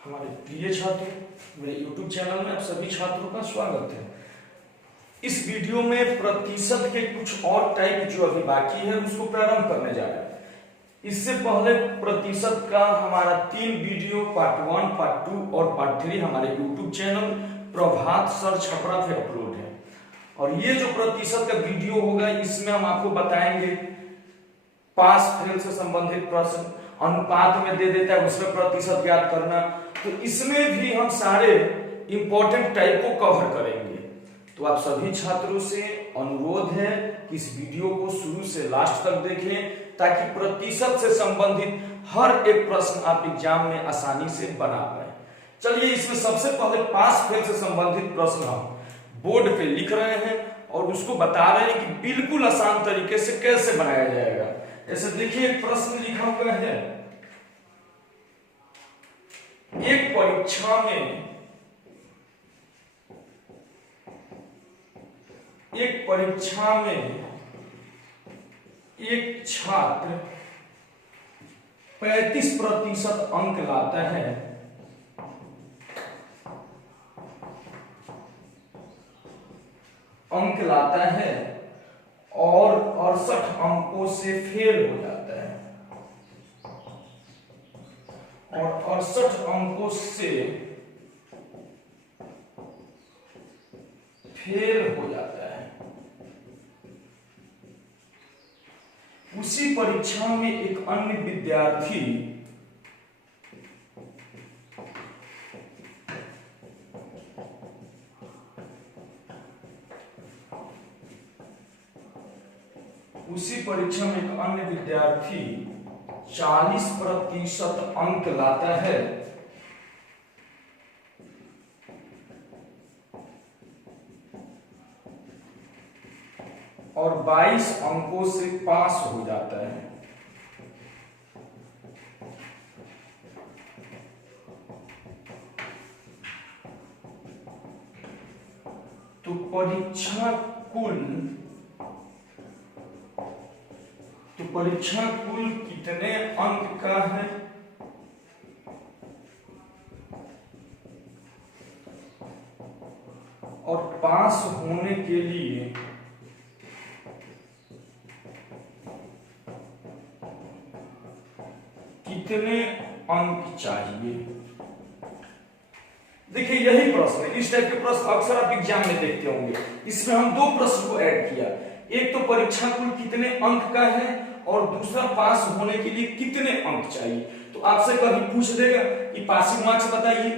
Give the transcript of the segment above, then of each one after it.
हमारे प्रिय छात्रों, मेरे YouTube चैनल में आप सभी छात्रों का स्वागत है। इस वीडियो में प्रतिशत के कुछ और टाइप जो अभी बाकी है उसको प्रारंभ करने जा रहे हैं। इससे पहले प्रतिशत का हमारा 3 वीडियो पार्ट 1, पार्ट 2 और पार्ट 3 हमारे YouTube चैनल प्रभात सर छपरा पे अपलोड है। और ये जो प्रतिशत का वीडियो होगा इसमें हम आपको बताएंगे पास फेल से संबंधित प्रश्न, अनुपात में दे देता है उसमें प्रतिशत ज्ञात करना, तो इसमें भी हम सारे इंपॉर्टेंट टाइप को कवर करेंगे। तो आप सभी छात्रों से अनुरोध है कि इस वीडियो को शुरू से लास्ट तक देखें ताकि प्रतिशत से संबंधित हर एक प्रश्न आप एग्जाम में आसानी से बना पाए। चलिए, इसमें सबसे पहले पास फेल से संबंधित प्रश्न हम बोर्ड पे लिख रहे हैं और उसको बता रहे हैं कि बिल्कुल आसान तरीके से कैसे बनाया जाएगा। ऐसे देखिए, एक प्रश्न लिखा हुआ है, एक परीक्षा में एक छात्र 35% अंक लाता है और 68 अंकों से फेल हो जाता है और 68 अंकों से फेल हो जाता है। उसी परीक्षा में एक अन्य विद्यार्थी उसी परीक्षा में एक अन्य विद्यार्थी 40% अंक लाता है और 22 अंकों से पास हो जाता है। तो परीक्षा कुल कितने अंक का है? और पास होने के लिए कितने अंक चाहिए? देखिए, यही प्रश्न है। इस टाइप के प्रश्न अक्सर आप एग्जाम में देखते होंगे। इसमें हम 2 प्रश्न को ऐड किया, एक तो परीक्षा कुल कितने अंक का है और दूसरा पास होने के लिए कितने अंक चाहिए। तो आपसे कभी पूछ देगा कि पासिंग मार्क्स बताइए,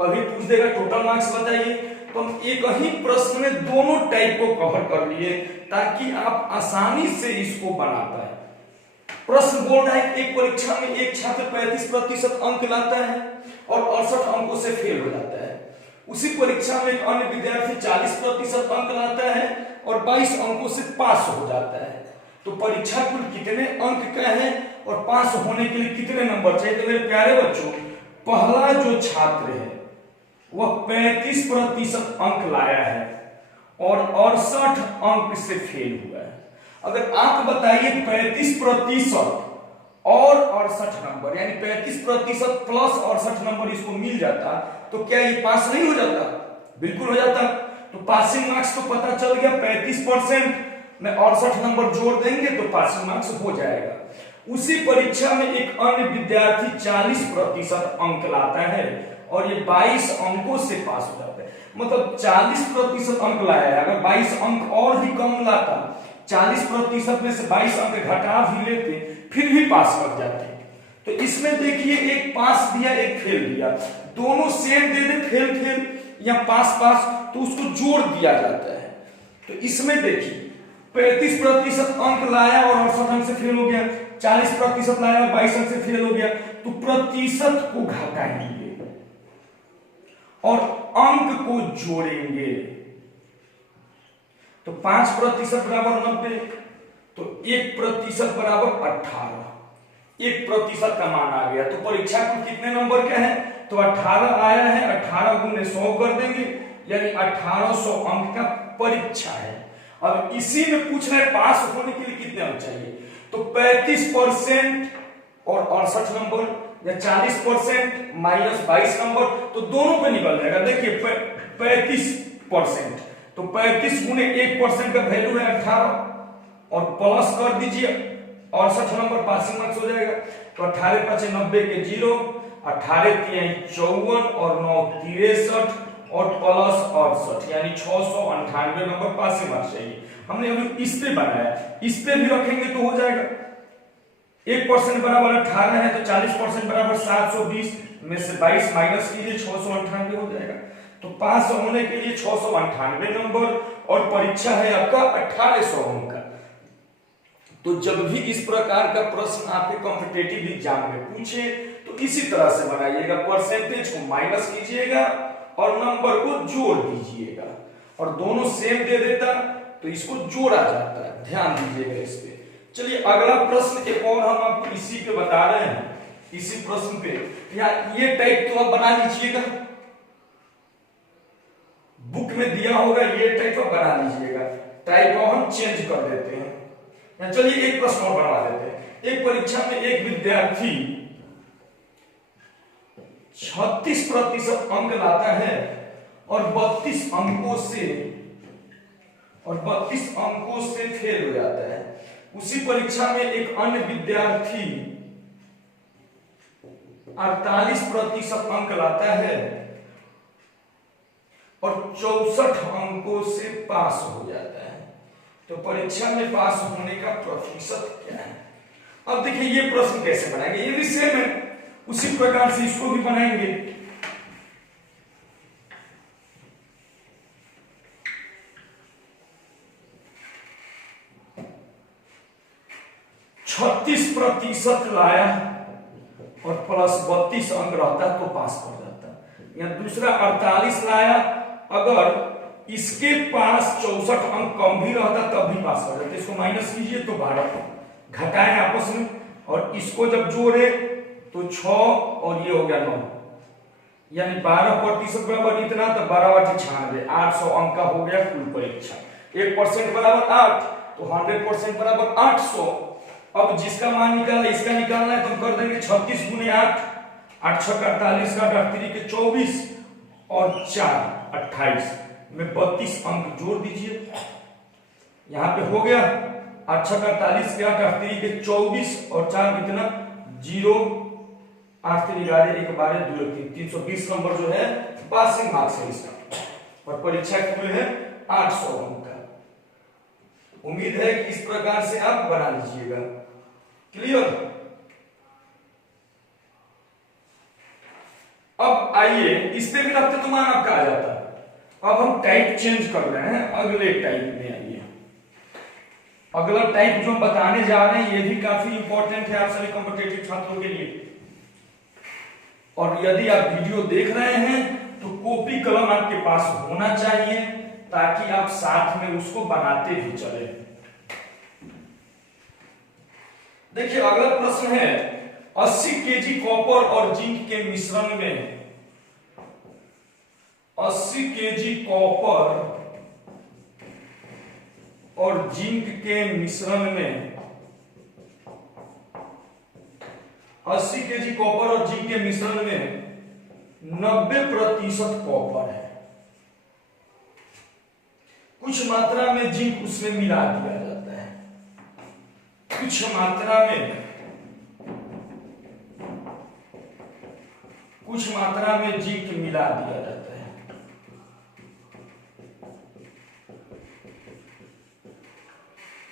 कभी पूछ देगा टोटल मार्क्स बताइए। तो हम एक ही प्रश्न में दोनों टाइप को कवर कर लिए ताकि आप आसानी से इसको बना पाए। प्रश्न बोल रहा है एक परीक्षा में एक छात्र 35% अंक लाता है और 68 अंकों से फेल हो जाता है। उसी परीक्षा में एक अन्य विद्यार्थी 40% अंक लाता है और 22 अंकों से पास हो जाता है। तो परीक्षा कुल कितने अंक का है और पास होने के लिए कितने नंबर चाहिए? तो मेरे प्यारे बच्चों, पहला जो छात्र है वह 35% अंक लाया है और 68 अंक से फेल हुआ है। अगर आप बताइए 35% और 68 नंबर, यानी 35% प्लस 68 नंबर इसको मिल जाता तो क्या ये पास नहीं हो जाता? बिल्कुल हो जाता। तो पासिंग मार्क्स तो पता चल गया, 35% में 68 नंबर जोड़ देंगे तो पासिंग मार्क्स हो जाएगा। उसी परीक्षा में एक अन्य विद्यार्थी 40% अंक लाता है और ये 22 अंकों से पास हो जाता है। मतलब 40% अंक लाया है, अगर 22 अंक और भी कम लाता, 40% में से 22 अंक घटा भी लेते फिर भी पास कर जाते। तो इसमें देखिए, एक पास दिया एक फेल दिया, दोनों सेम दे दे, फेल या पास तो उसको जोड़ दिया जाता है। तो इसमें देखिए 35% अंक लाया और 68 अंक से फेल हो गया, 40% लाया और 22 अंक से फेल हो गया, तो प्रतिशत को घटाएंगे और अंक को जोड़ेंगे। तो 5% बराबर 90, तो 1% बराबर 18। 1% का मान आ गया। तो परीक्षा को कितने नंबर का है? तो 18 आया है, 18 गुने 100 कर देंगे, यानी 1800 अंक का परीक्षा है। अब इसी में पूछ रहे पास होने के लिए कितने अंक चाहिए, तो 35% और 68 नंबर या 40% माइनस 22 नंबर, तो दोनों पे निकल जाएगा। देखिए 35%, तो 35 गुने 1% का वैल्यू है 18 और प्लस कर दीजिए 68 नंबर पासिंग मार्क्स हो जाएगा। तो 18 5 90 के 0, 18 3 54 और 9 63 और प्लस 68 यानी 698 नंबर पासिंग मार्क्स चाहिए। हमने अभी इस पे बनाया, इस पे भी रखेंगे तो हो जाएगा। 1% बराबर 18 है तो 40% बराबर 720 में से 22 माइनस कीजिए 698 हो जाएगा। तो पास होने के लिए 698 नंबर और परीक्षा है आपका 1800 अंक का। तो जब भी इस प्रकार का प्रश्न आपके कॉम्पिटिटिव एग्जाम में पूछे तो इसी तरह से बनाइएगा, परसेंटेज को माइनस कीजिएगा और नंबर को जोड़ दीजिएगा, और दोनों सेम दे देता तो इसको जोड़ा जाता है, ध्यान दीजिएगा इस पे। चलिए अगला प्रश्न एक और हम आपको इसी पे बता रहे हैं, इसी प्रश्न पे या ये टाइप तो आप बना लीजिएगा, बुक में दिया होगा ये टाइप आप बना लीजिएगा, टाइप को हम चेंज कर देते हैं। या चलिए एक प्रश्न और बनवा देते हैं। एक परीक्षा में एक विद्यार्थी 36% अंक लाता है और 32 अंकों से फेल हो जाता है। उसी परीक्षा में एक अन्य विद्यार्थी 48% अंक लाता है और 64 अंकों से पास हो जाता है। तो परीक्षा में पास होने का प्रतिशत क्या है? अब देखिए ये प्रश्न कैसे बनाएंगे, ये भी सेम है, उसी प्रकार से इसको भी बनाएंगे। छत्तीस प्रतिशत लाया और प्लस 32 अंक रहता तो पास कर जाता। या दूसरा 48 लाया, अगर इसके पास 64 अंक कम भी रहता तब भी पास कर जाते। इसको माइनस कीजिए तो 12 घटाएं आपस में, और इसको जब जोड़े तो 6 और ये हो गया 9, यानी 12% बराबर इतना, तो 12 × 96 800 अंक का हो गया कुल परीक्षा। 1% बराबर 8, तो 100% बराबर 800। अब जिसका मान निकाला इसका निकालना है तो हम कर देंगे 36 × 8, 8 6 48 का 3 के 24 और 4 28 में 32 अंक जोड़ दीजिए। यहां पे हो गया 8 6 48 के 8 3 के 24 और 4 कितना 0, 8 3 11 1 12 2 3 320 नंबर जो है पासिंग मार्क्स है इसका, और परीक्षा कुल है 800 अंक का। उम्मीद है कि इस प्रकार से आप बना लीजिएगा। क्लियर? अब आइए इस पे भी रखते तो मान आपका आ जाता। अब हम टाइप चेंज कर रहे हैं, अगले टाइप में आइए। अगला टाइप जो हम बताने जा रहे हैं ये भी काफी इंपॉर्टेंट है आप सभी कॉम्पिटिटिव छात्रों के लिए। और यदि आप वीडियो देख रहे हैं तो कॉपी कलम आपके पास होना चाहिए ताकि आप साथ में उसको बनाते भी चले। देखिए अगला प्रश्न है 80 केजी कॉपर और जिंक के मिश्रण में 80 केजी कॉपर और जिंक के मिश्रण में 80 केजी कॉपर और जिंक के मिश्रण में 90% कॉपर है। कुछ मात्रा में जिंक उसमें मिला दिया जाता है, कुछ मात्रा में जिंक मिला दिया जाता है।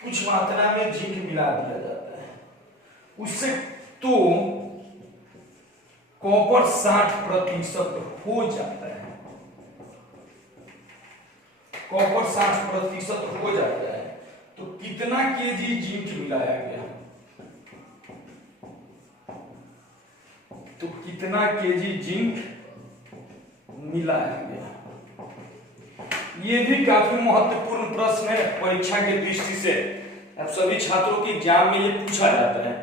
कुछ मात्रा में जिंक मिला दिया जाता है उससे तो कॉपर 60% हो जाता है। कॉपर 60% हो जाता है तो कितना केजी जिंक मिलाया गया? तो कितना केजी जिंक मिलाया गया? ये भी काफी महत्वपूर्ण प्रश्न है परीक्षा की दृष्टि से। अब सभी छात्रों के एग्जाम में ये पूछा जाता है।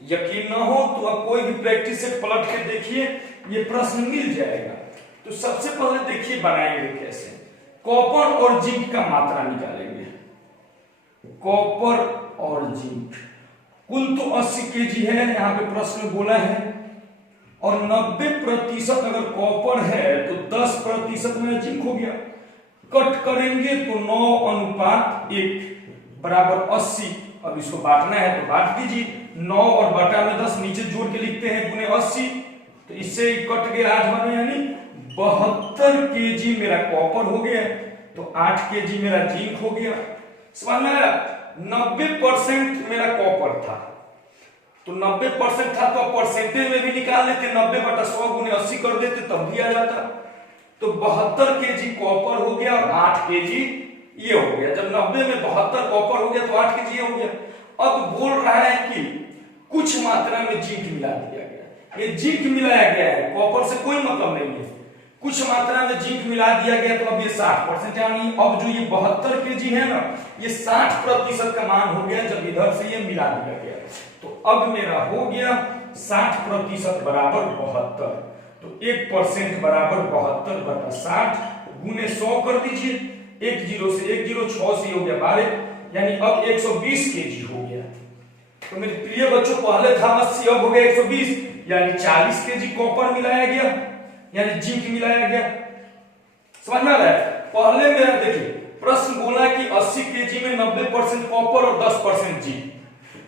यकीन न हो तो आप कोई भी प्रैक्टिस से पलट के देखिए, ये प्रश्न मिल जाएगा। तो सबसे पहले देखिए बनाएंगे कैसे। कॉपर और जिंक का मात्रा निकालेंगे। कॉपर और जिंक कुल तो 80 केजी है, यहाँ पे प्रश्न बोला है और 90% अगर कॉपर है तो 10% मेरा जिंक हो गया। कट करेंगे तो 9:1 बराबर 80। अब इसको बांटना है तो बांट दीजिए, 9 और बटा में 10 नीचे जोड़ के लिखते हैं गुने 80, तो इससे कट गया 8 बार, यानी 72 केजी मेरा कॉपर हो गया, तो 8 केजी मेरा जिंक हो गया। समझ में आया? 90% मेरा कॉपर था, तो 90% था तो परसेंटेज में भी निकाल लेते, 90/100 गुने 80 कर देते तब भी आ जाता। तो 72 केजी कॉपर हो गया और 8 केजी ये हो गया। जब 90 में 72 कॉपर हो गया तो 8 केजी ये हो गया। अब बोल रहा है कि कुछ मात्रा में जिंक मिला दिया गया। ये जिंक मिलाया गया है, कॉपर से कोई मतलब नहीं है। कुछ मात्रा में जिंक मिला दिया गया तो अब ये 60%, यानी अब जो ये 72 केजी है ना, ये 60% का मान हो गया जब इधर से ये मिला दिया गया। तो अब मेरा हो गया 60% बराबर 72, तो 1% बराबर 72/60 गुने 100 कर दीजिए। 1 0 से 1 0, 6 से हो गया 12, यानी अब 120 केजी हो गया। तो मेरे प्रिय बच्चों, पहले था 80, अब हो गया 120, यानी 40 केजी कॉपर मिलाया गया, यानी जिंक मिलाया गया। समझ में आ रहा है? पहले मेरा देखिए प्रश्न बोला कि 80 केजी में 90% कॉपर और 10% जिंक,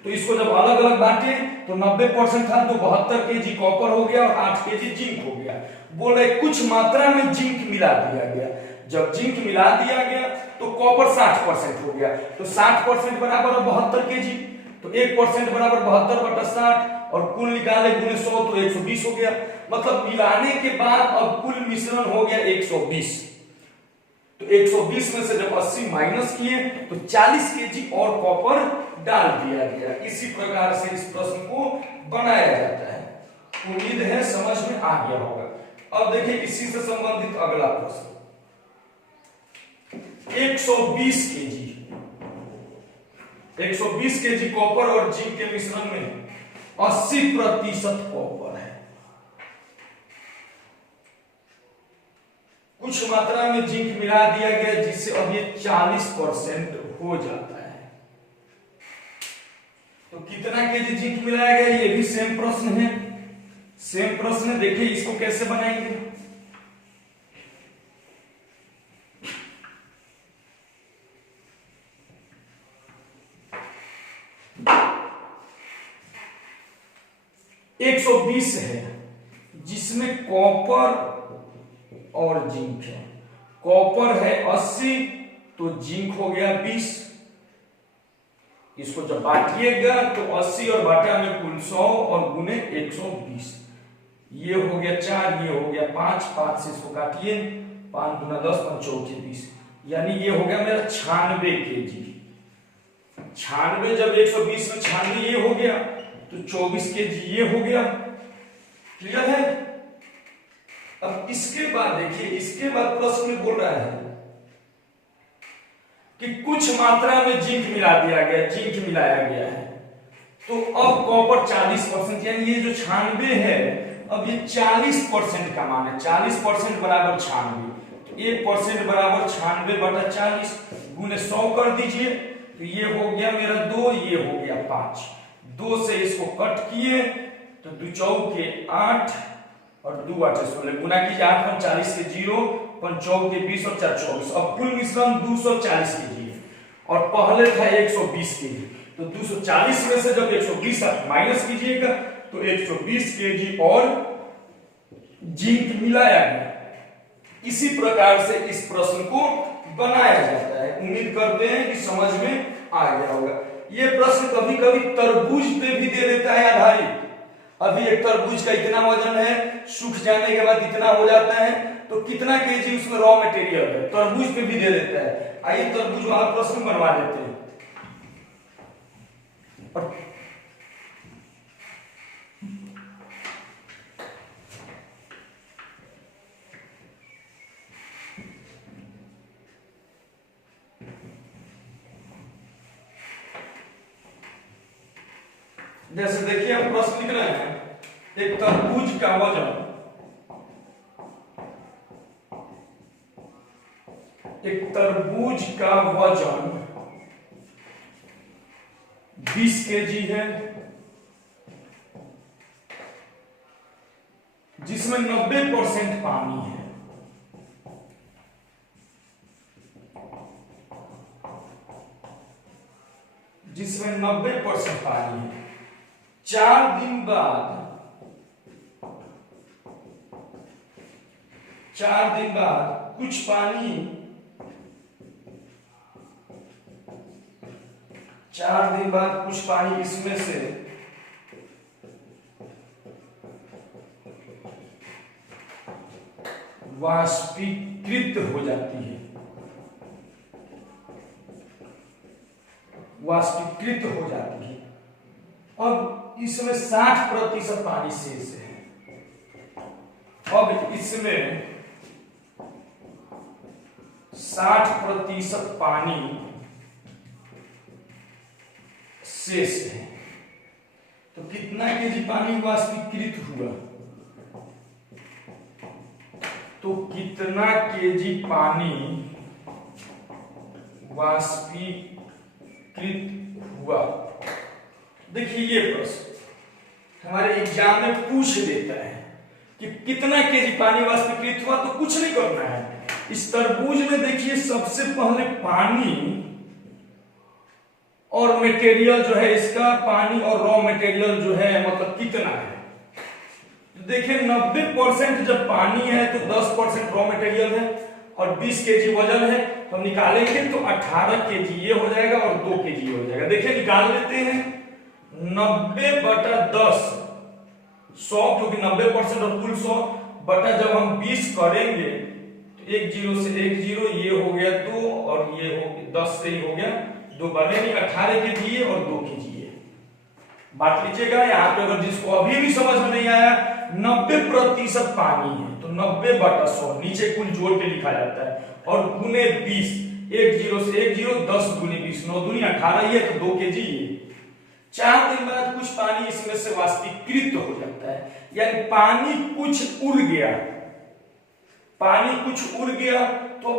तो इसको जब अलग अलग बांटे तो 90% था तो 72 केजी कॉपर हो गया और 8 केजी जिंक हो गया। बोल रहे कुछ मात्रा में जिंक मिला दिया गया। जब जिंक मिला दिया गया तो कॉपर 60% हो गया, तो 60% बराबर 72 केजी, तो 1% बराबर 72/60 और कुल निकाले गुने 100 तो 120 हो गया। मतलब मिलाने के बाद अब कुल मिश्रण हो गया 120। तो 120 में से जब 80 माइनस किए तो 40 केजी और कॉपर डाल दिया गया। इसी प्रकार से इस प्रश्न को बनाया जाता है। उम्मीद है समझ में आ गया होगा। अब देखिए इसी से संबंधित अगला प्रश्न, 120 केजी कॉपर और जिंक के मिश्रण में 80% कॉपर है, कुछ मात्रा में जिंक मिला दिया गया जिससे अब ये 40% हो जाता है। तो कितना केजी जिंक मिलाया गया, ये भी सेम प्रश्न है। सेम प्रश्न है, देखिए इसको कैसे बनाएंगे। एक 120 है जिसमें कॉपर और जिंक है। कॉपर है 80 तो जिंक हो गया 20। इसको जब बांटिएगा तो 80 और बाटा में कुल 100 और गुने 120, ये हो गया 4, ये हो गया 5, 5 से इसको काटिए, 5 गुना 10, 5 चौके 20, यानी ये हो गया मेरा 96 केजी। 96 जब 120 में 96 ये हो गया तो 24 केजी ये हो गया। क्लियर है? अब इसके बाद देखिए, इसके बाद प्रश्न में बोल रहा है कि कुछ मात्रा में जिंक मिला दिया गया, जिंक मिलाया गया है, तो अब कॉपर 40%, यानी ये जो 96 है अब ये 40% का मान है। 40% बराबर 96, तो 1% बराबर 96/40 गुने 100 कर दीजिए, तो ये हो गया मेरा 2, ये हो गया 5। 2 से इसको कट किए तो 2 चौके 8 और 2 8 16 गुना कीजिए, 8 × 40 के 0, 5 चौके 20 और 4 24। अब कुल मिश्रण 240 केजी है और पहले था 120 केजी, तो 240 में से जब 120 माइनस कीजिएगा तो 120 केजी और जिंक मिलाया गया। इसी प्रकार से इस प्रश्न को बनाया जाता है। उम्मीद करते हैं कि समझ में आ गया होगा। ये प्रश्न कभी कभी तरबूज पे भी दे देता है आधारित। अभी एक तरबूज का इतना वजन है, सूख जाने के बाद इतना हो जाता है, तो कितना केजी उसमें रॉ मटेरियल है, तरबूज पे भी दे देता है। आइए तरबूज वाला प्रश्न बनवा लेते हैं। और जैसे देखिए हम प्रश्न लिख रहे हैं, एक तरबूज का वजन, एक तरबूज का वजन 20 केजी है जिसमें 90% पानी है, जिसमें 90% पानी है, 4 दिन बाद 4 दिन बाद कुछ पानी 4 दिन बाद कुछ पानी इसमें से वाष्पीकृत हो जाती है, वाष्पीकृत हो जाती है। अब इसमें 60% पानी शेष है। अब इसमें 60% पानी शेष है, तो कितना केजी पानी वाष्पीकृत हुआ? तो कितना केजी पानी वाष्पीकृत हुआ? देखिए ये प्रश्न हमारे एग्जाम में पूछ देता है कि कितना केजी पानी वाष्पीकृत हुआ, तो कुछ नहीं करना है। इस तरबूज में देखिए सबसे पहले पानी और मटेरियल जो है, इसका पानी और रॉ मटेरियल जो है मतलब कितना है। देखिए 90% जब पानी है तो 10% रॉ मटेरियल है और 20 केजी वजन है, तो हम निकालेंगे तो 18 केजी ये हो जाएगा और 2 केजी हो जाएगा। देखिए निकाल लेते हैं 90/10 100, क्योंकि 90% और कुल 100 बटा जब हम 20 करेंगे तो 1 0 से 1 0 ये हो गया 2 और ये हो 10 से ही हो गया 2 बने नहीं 18 केजी और 2 केजी। बात लीजिएगा यहाँ पे, अगर जिसको अभी भी समझ में नहीं आया, 90% पानी है तो 90/100 नीचे कुल जोड़ के लिखा जाता है और गुने 20, 1 0 से 1 0 10 गुने 20 9 दूनी 18 ये तो 2 केजी ये। 4 दिन बाद कुछ पानी इसमें से वाष्पीकृत हो जाता है, यानी पानी कुछ उड़ गया, पानी कुछ उड़ गया तो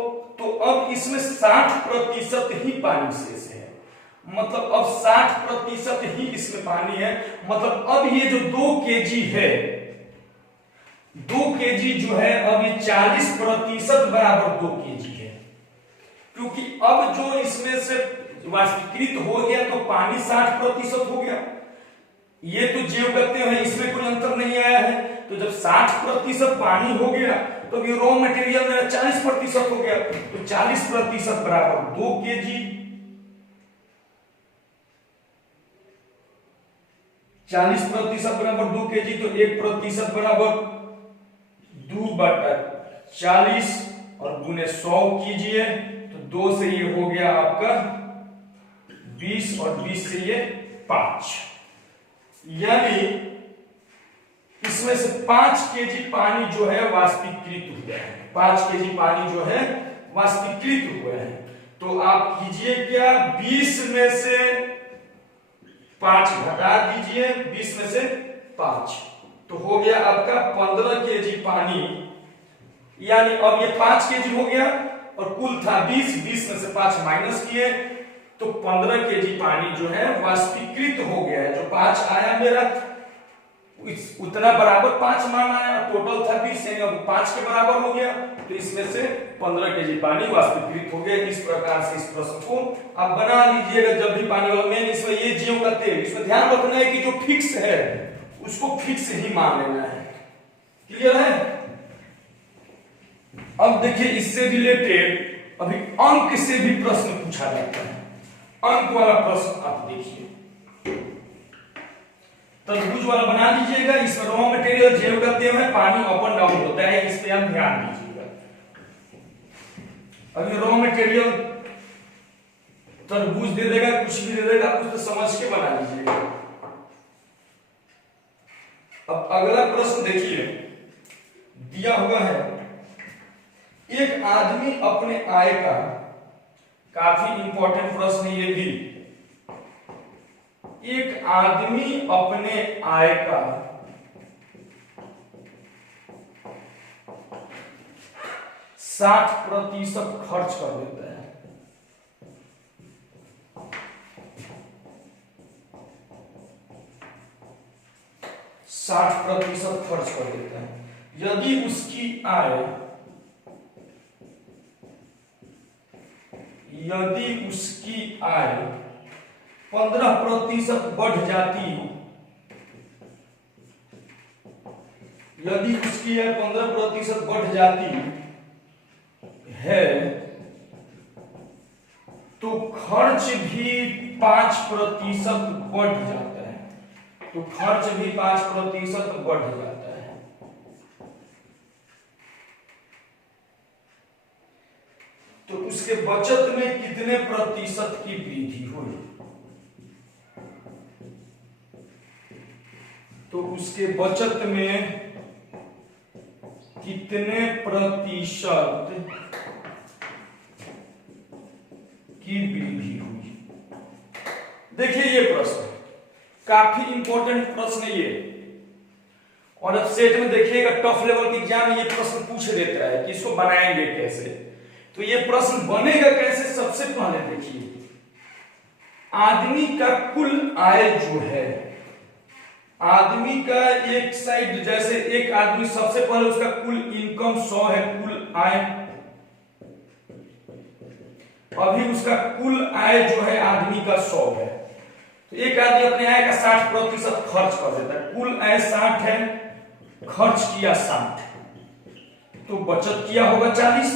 अब इसमें 60% ही पानी शेष है, मतलब अब 60% ही इसमें पानी है। मतलब अब ये जो 2 केजी है, 2 केजी जो है अब ये 40% बराबर 2 केजी है, क्योंकि अब जो इसमें से वाष्पीकृत हो गया तो पानी 60% हो गया। ये तो जीव करते हैं, इसमें कोई अंतर नहीं आया है। तो जब 60% पानी हो गया तो ये रॉ मटेरियल में 40% हो गया, तो 40% बराबर 2 केजी, 40% बराबर 2 केजी, तो 1% बराबर 2/40 और गुने 100 कीजिए तो 2 से ये हो गया आपका 20 और 20 से ये 5, यानी इसमें से 5 केजी पानी जो है वाष्पीकृत हुआ है, 5 केजी पानी जो है वाष्पीकृत हुआ है। तो आप कीजिए क्या, 20 में से 5 घटा दीजिए, 20 में से 5 तो हो गया आपका 15 केजी पानी, यानी अब ये 5 केजी हो गया और कुल था 20 में से 5 माइनस किए तो 15 केजी पानी जो है वाष्पीकृत हो गया है। जो 5 आया मेरा उतना बराबर 5 मान आया, टोटल था 20 यानी अब 5 के बराबर हो गया, तो इसमें से 15 केजी पानी वाष्पीकृत हो गया। इस प्रकार से इस प्रश्न को आप बना लीजिएगा जब भी पानी वाला। मेन इसमें ये जीव करते हैं, इसमें ध्यान रखना है कि जो फिक्स है उसको फिक्स ही मान लेना है। क्लियर है? अब देखिए इससे रिलेटेड अभी अंक से भी प्रश्न पूछा जाता है। अंक वाला प्रश्न आप देखिए, तरबूज वाला बना लीजिएगा। इसमें रॉ मटेरियल जेव करते हुए पानी अप एंड डाउन होता है, इस पे आप ध्यान दीजिएगा। अभी रॉ मटेरियल तरबूज दे देगा, कुछ भी दे देगा, कुछ तो समझ के बना लीजिएगा। अब अगला प्रश्न देखिए, दिया हुआ है एक आदमी अपने आय का, काफी इंपॉर्टेंट प्रश्न ये भी, एक आदमी अपने आय का 60% खर्च कर देता है। खर्च कर देता है यदि उसकी आय 15% बढ़ जाती, यदि उसकी आय 15% बढ़ जाती है तो खर्च भी 5% बढ़ जाता है, तो खर्च भी 5% बढ़ जाता है। तो उसके बचत में कितने प्रतिशत की वृद्धि हुई? तो उसके बचत में कितने प्रतिशत की वृद्धि हुई? देखिए ये प्रश्न काफी इंपॉर्टेंट प्रश्न है ये, और अब सेट में देखिएगा टफ लेवल के एग्जाम में ये प्रश्न पूछ देता है कि इसको बनाएंगे कैसे। तो ये प्रश्न बनेगा कैसे? सबसे पहले देखिए आदमी का कुल आय जो है, आदमी का एक साइड, जैसे एक आदमी सबसे पहले उसका कुल इनकम 100 है, कुल आय, अभी उसका कुल आय जो है आदमी का 100 है। तो एक आदमी अपने आय का 60% खर्च कर देता है, कुल आय 60 है, खर्च किया 60, तो बचत किया होगा 40।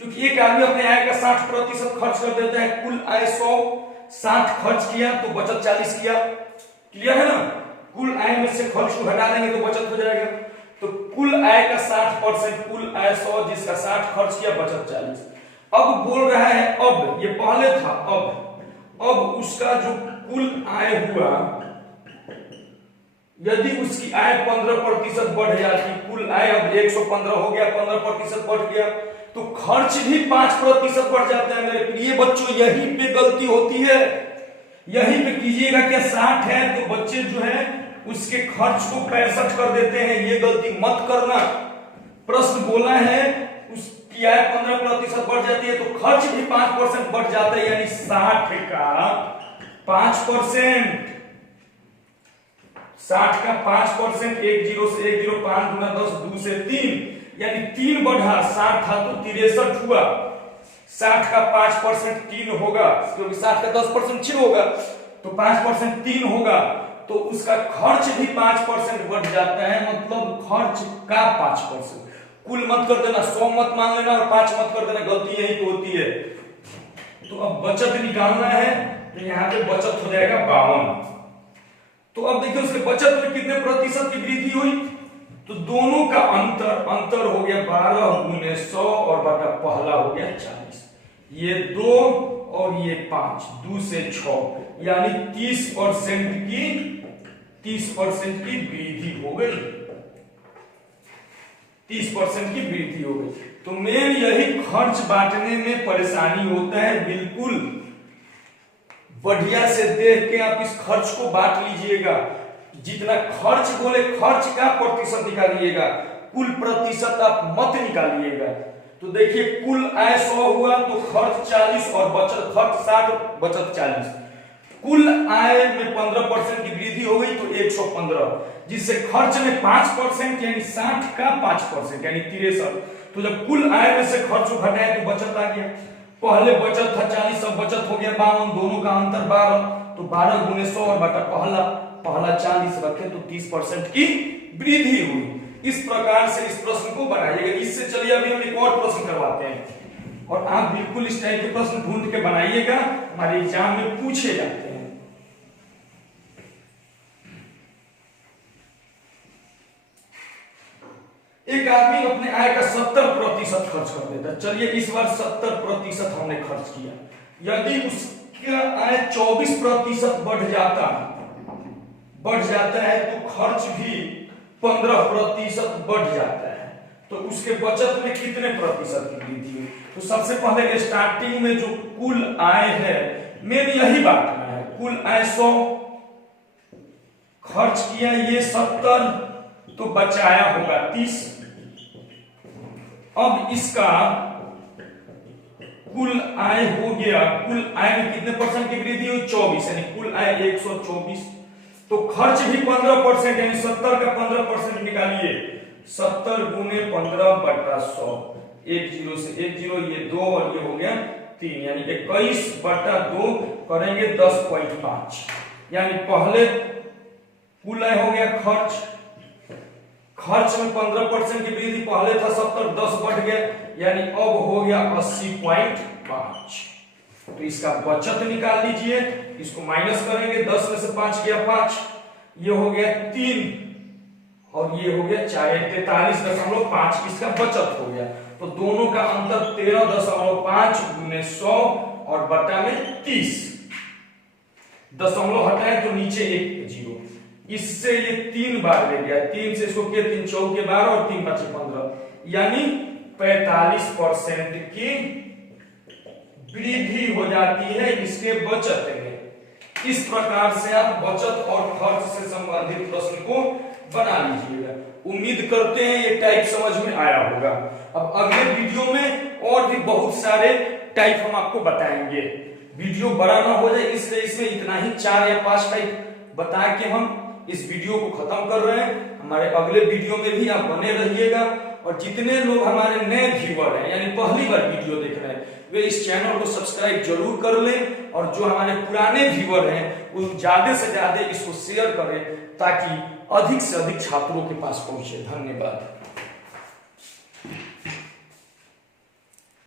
क्योंकि एक आदमी अपने आय का 60% खर्च कर देता है, कुल आय 100, 60 खर्च किया तो बचत 40 किया। क्लियर है ना? कुल आय में से खर्च को घटा देंगे तो बचत हो जाएगा। तो कुल आय का 60%, कुल आय 100, जिसका 60 खर्च किया, बचत 40। अब बोल रहा है, अब ये पहले था, अब उसका जो कुल आय हुआ, यदि उसकी आय 15% बढ़ जाती, कुल आय अब 115 हो गया, 15% बढ़ गया, तो खर्च भी 5% बढ़ जाता है। मेरे प्रिय बच्चों, यहीं पे गलती होती है, यहीं पे कीजिएगा। क्या 60 है तो बच्चे जो है उसके खर्च को 65 कर देते हैं, ये गलती मत करना। प्रश्न बोला है उसकी आय 15% बढ़ जाती है तो खर्च भी 5% बढ़ जाता है, यानी 60 का 5%, 60 का 5%, 10 से 10, 5 गुना 10, 2 से 3, यानी 3 बढ़ा, 60 था तो 63 हुआ। 60 का 5% 3 होगा, क्योंकि 60 का 10% 6 होगा, तो 5% 3 होगा, तो उसका खर्च भी 5% बढ़ जाता है, मतलब खर्च का 5%। कुल मत कर देना, 100 मत मान लेना और 5 मत कर देना, गलती यही तो होती है। तो अब बचत निकालना है, तो यहां पे बचत हो जाएगा 52। तो अब देखिए उसके बचत में कितने प्रतिशत की वृद्धि हुई, तो दोनों का अंतर हो गया 12 गुने 100 और बटा पहला हो गया 40, ये 2 और ये 5, 2 से 6, यानी 30% की वृद्धि हो गई, 30% की वृद्धि हो गई। तो मेन यही खर्च बांटने में परेशानी होता है। बिल्कुल बढ़िया से देख के आप इस खर्च को बांट लीजिएगा, जितना खर्च बोले खर्च का प्रतिशत निकालिएगा, कुल प्रतिशत आप मत निकालिएगा। तो देखिए कुल आय 100 हुआ तो खर्च 40 और बचत, खर्च 60 बचत 40, कुल आय में 15% की वृद्धि हो गई तो 115, जिससे खर्च में 5% यानी 60 का 5% यानी 63। तो जब कुल आय में से खर्च को घटाए तो बचत आ गया, पहले बचत था 40, अब बचत हो गया 52, दोनों का अंतर 12, तो 12 गुने 100 और बटा पहला 40 रखे तो 30% की वृद्धि हुई। इस प्रकार से इस प्रश्न को बनाइएगा। इससे चलिए अभी हम एक और प्रश्न करवाते हैं, और आप बिल्कुल इस टाइप के प्रश्न ढूंढ के बनाइएगा, हमारे एग्जाम में पूछे जाते हैं। एक आदमी अपने आय का 70% खर्च कर देता है। चलिए इस बार 70% हमने खर्च किया, यदि उसका आय 24% बढ़ जाता है तो खर्च भी 15% बढ़ जाता है, तो उसके बचत में कितने प्रतिशत की वृद्धि हुई? तो सबसे पहले स्टार्टिंग में जो कुल आय है, मेन यही बांटना है, कुल आय 100, खर्च किया ये 70, तो बचाया होगा 30। अब इसका कुल आय हो गया, कुल आय में कितने परसेंट की वृद्धि हुई? 24, यानी कुल आय 124, तो खर्च भी 15% यानी 70 का 15% निकालिए, 70 गुने 15/100, एक जीरो से एक जीरो, ये 2 और ये हो गया 3, यानी 21/2 करेंगे 10.5, यानी पहले कुल हो गया खर्च में 15% की वृद्धि, पहले था 70, 10 बढ़ गया, यानी अब हो गया 80.5। तो इसका बचत निकाल लीजिए, इसको माइनस करेंगे, 10 में से 5 गया 5, ये हो गया 3 और ये हो गया 4, 43.5 इसका बचत हो गया। तो दोनों का अंतर 13.5 गुने 100 और बटा में 30, दशमलव हटाए तो नीचे एक जीरो, इससे ये 3 बार ले गया, 3 से इसको किया 3 चौके 12 और 3 5 15, यानी 45% की वृद्धि हो जाती है इसके बचत में। इस प्रकार से आप बचत और खर्च से संबंधित प्रश्न को बना लीजिएगा। उम्मीद करते हैं ये टाइप समझ में आया होगा। अब अगले वीडियो में और भी बहुत सारे टाइप हम आपको बताएंगे। वीडियो बड़ा ना हो जाए इसलिए इसमें इतना ही 4 या 5 टाइप बता के हम इस वीडियो को खत्म कर रहे हैं। हमारे अगले वीडियो में भी आप बने रहिएगा, और जितने लोग हमारे नए व्यूअर हैं यानी पहली बार वीडियो देख रहे हैं, वे इस चैनल को सब्सक्राइब जरूर कर लें, और जो हमारे पुराने व्यूअर हैं वो ज्यादा से ज्यादा इसको शेयर करें ताकि अधिक से अधिक छात्रों के पास पहुंचे। धन्यवाद।